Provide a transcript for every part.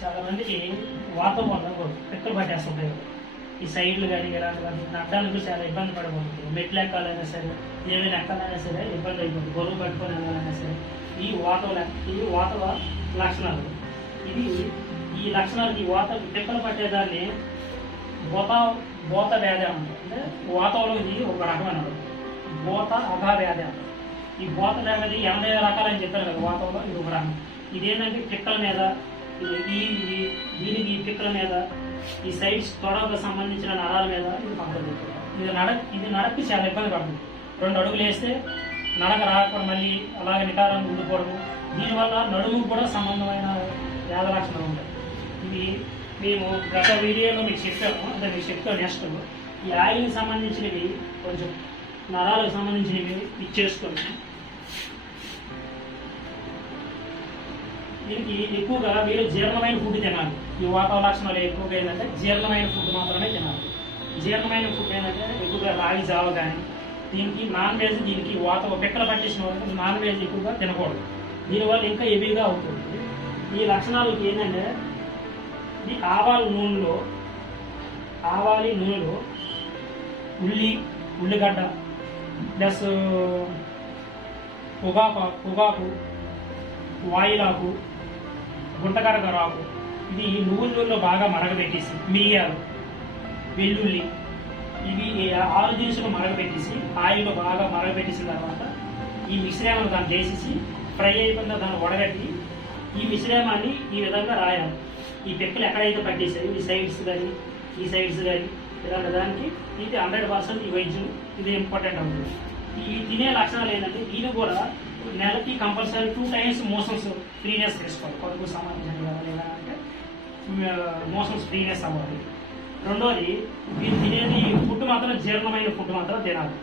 చాలా మందికి వాతం వల్ల పిక్కలు పట్టేస్తుంటాయి. ఈ సైడ్లు కానీ ఇలాంటి వాటి అడ్డానికి చాలా ఇబ్బంది పడిపోతుంది. మెట్లు ఎక్కాలైనా సరే, ఏమైనా ఎక్కాలైనా సరే ఇబ్బంది అయిపోతుంది. బరువు పట్టుకొని వెళ్ళాలైనా సరే ఈ వాతవ లక్షణాలు. ఈ లక్షణాలకి పిక్కలు పట్టేదాన్ని బోత వ్యాధి అంటారు. అంటే వాతంలో ఇది ఒక రకమైన బోత అఘా వ్యాధి అంటారు. ఈ బోత వ్యాధి 80 రకాలని చెప్పారు కదా. వాతంలో ఇది ఒక రకం. ఇదేంటంటే పిక్కల మీద దీనికి పిక్కల మీద ఈ సైడ్స్ తొడకు సంబంధించిన నరాల మీద ఇది పంపుతుంది. ఇది నడక్కి చాలా ఇబ్బంది పడుతుంది. 2 అడుగులు వేస్తే నడక రాకుండా మళ్ళీ అలాగే నిటారంగా ఉండిపోవడం. దీనివల్ల నడుముకు కూడా సంబంధమైన వ్యాధ లక్షణాలు ఉంటాయి. ఇది మేము గత వీడియోలో మీకు చెప్పాము. అంటే మీకు చెప్తాను నెక్స్ట్ ఈ ఆయిల్కి సంబంధించినవి కొంచెం నరాలకు సంబంధించినవి ఇచ్చేసుకొని దీనికి ఎక్కువగా మీరు జీర్ణమైన ఫుడ్ తినాలి. ఈ వాతావరణ లక్షణాలు ఎక్కువగా ఏంటంటే జీర్ణమైన ఫుడ్ మాత్రమే తినాలి. జీర్ణమైన ఫుడ్ ఏంటంటే ఎక్కువగా రాగి జావ కానీ, దీనికి నాన్ వెజ్, దీనికి పిక్కలు పట్టేసిన వాళ్ళకి నాన్ వెజ్ ఎక్కువగా తినకూడదు. దీనివల్ల ఇంకా హెవీగా అవుతుంది. ఈ లక్షణాలకి ఏంటంటే ఈ ఆవాల నూనెలో ఉల్లిగడ్డ ప్లస్ పొగాకు, వాయిలాకు, గుంటకరగరాకు ఇది నువ్వుల నూనెలో బాగా మరగబెట్టేసి, మిరియాలు, వెల్లుల్లి ఇవి 6 దినుసులు మరగబెట్టేసి ఆయిల్లో బాగా మరగబెట్టేసిన తర్వాత ఈ మిశ్రమాన్ని దాన్ని చేసేసి ఫ్రై అయిపోయిన దాన్ని వడగట్టి ఈ మిశ్రమాన్ని ఈ విధంగా రాయాలి. ఈ పిక్కలు ఎక్కడైతే పట్టేసాయి ఈ సైడ్స్ కానీ ఇలాంటి దానికి ఇది 100% ఈ వైద్యం ఇది ఇంపార్టెంట్ అవుతుంది. ఈ తినే లక్షణాలు ఏంటంటే దీన్ని కూడా నెలకి కంపల్సరీ 2 times మోషన్స్ ఫ్రీనెస్ తీసుకోవాలి. కొడుకు సంబంధించిన ఎలా అంటే మోషన్స్ ఫ్రీనెస్ అవ్వాలి. రెండోది మీరు తినేది ఫుడ్ మాత్రం జీర్ణమైన ఫుడ్ మాత్రం తినాలి.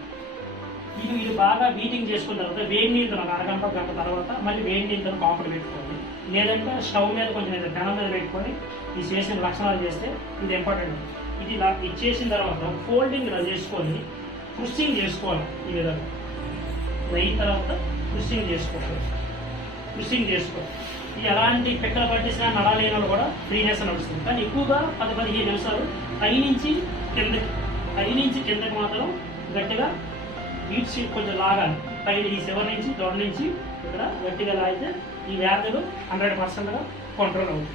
ఇది బాగా బీటింగ్ చేసుకున్న తర్వాత వేడి నీళ్ళతో అరగంట గంట తర్వాత మళ్ళీ వేడి నీళ్ళతో కాపర్ పెట్టుకోవాలి. లేదంటే స్టవ్ మీద కొంచెం పెనం మీద పెట్టుకొని ఈ చేసిన లక్షణాలు చేస్తే ఇది ఇంపార్టెంట్. ఇది ఇలా ఇచ్చేసిన తర్వాత ఫోల్డింగ్ ఇలా చేసుకొని పుషింగ్ చేసుకోవాలి. ఈ విధంగా అయిన తర్వాత పుషింగ్ చేసుకోవాలి. ఇది ఎలాంటి పిక్కలు పట్టేసినా నడాలేనో కూడా ఫ్రీనెస్ నడుస్తుంది. కానీ ఎక్కువగా 10-15 నిమిషాలు పైనుంచి కిందకి మాత్రం గట్టిగా బీట్ షీట్ కొంచెం లాగాలి. పైన ఈ చివరి నుంచి దొడ నుంచి ఇక్కడ గట్టిగా లాగితే ఈ వ్యాధులు 100% కంట్రోల్ అవుతుంది.